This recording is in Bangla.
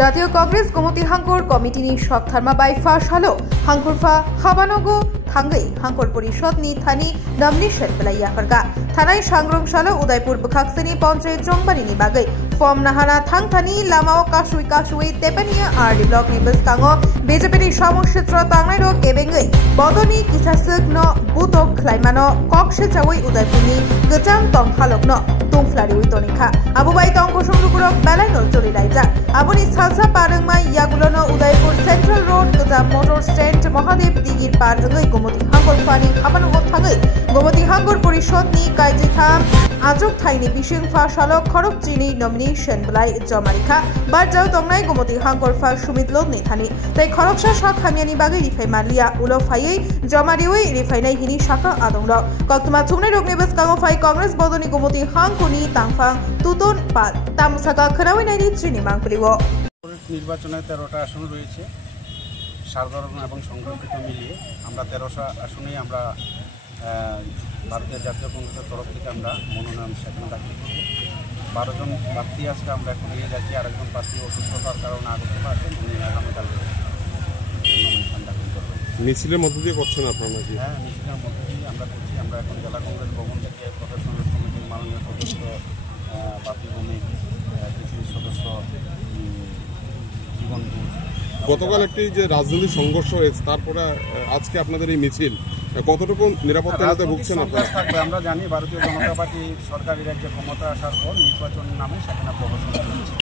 জাতীয় কংগ্রেস গোমতী হাঙ্গর কমিটিनि सबथारमा बाइफा सालो हांगुरफा हाबानगो थांगै हांगर परिषदनि थानि नमिनेशन बेलाइया हरगा थानाय सांग्रं सालो उदयपुर बखाक्सनि पंचायत जंबारिनि बागै फर्म नाहाना थांथानि लामाओ कासुई तेपानिया आरडी ब्लकनि बसकांगो बीजेपीनि समक्षेत्र तांनाय रो केबेंगै बदनि किसासक न बुतक ख्लाइमानो कक्से चावै उदयपुरनि गोजाम तंखालकनो तुंफ्लारि उइतनिखा आबुबाई तंग संरुकुरक बेलाइनो चलि लाइजा आबुनि सालसा पारंमा यागुलोनो उदयपुर सेंट्रल रोड गोजाम मोटर स्टैंड महादेव दिगिर पार ओंगै गोमती हांगर फानि हाबानगो थागै गोमती हांगर परिषदनि कायजिखा आजक थाइनि बिसिंफा सालक खरकचिनि नमिनेशन बलाय जमारिखा बारजाव तंनाय गोमती हांगर फा सुमित लोदनि थानि तै खरकसा सा खामियानि बागै रिफाइ मालिया उलो फायै जमारिवै रिफाइनाय हिनि शाखा आदंल कक्तमा थुमनाय रोगनि बसकांगो फाइ कांग्रेस बदनि गोमती हांगखनि तांफां तुतन पात तामुसाका खोनावैनायनि त्रिनि मांगलिवो নির্বাচনে 13টা আসন রয়েছে সাধারণ এবং সংরক্ষিত মিলিয়ে আমরা 13টা আসনেই আমরা ভারতীয় জাতীয় কংগ্রেসের তরফ থেকে আমরা মনোনয়ন সেখানে দাখিল করব 12 জন প্রার্থী আজকে আমরা এখন নিয়ে যাচ্ছি আরেকজন প্রার্থী অসুস্থতার কারণে আগত আছেন উনি আগামীকাল নমিনেশন দাখিল করবেন। মিছিলের মধ্য দিয়ে করছেন আপনারা নাকি? হ্যাঁ, মিছিলের মধ্য দিয়ে আমরা করছি। আমরা এখন জেলা কংগ্রেস ভবন থেকে প্রফেশনাল কমিটির মাননীয় সদস্য বাপিভূমি কিছু সদস্য গতকাল একটি যে রাজনৈতিক সংঘর্ষ হয়েছে তারপরে আজকে আপনাদের এই মিছিল কতটুকু নিরাপত্তাহীনতা ভুগছেন আপনারা? আমরা জানি ভারতীয় জনতা পার্টি সরকারি রাজ্যে ক্ষমতা আসার পর নির্বাচন নামে সেখানে প্রহসন চলছে।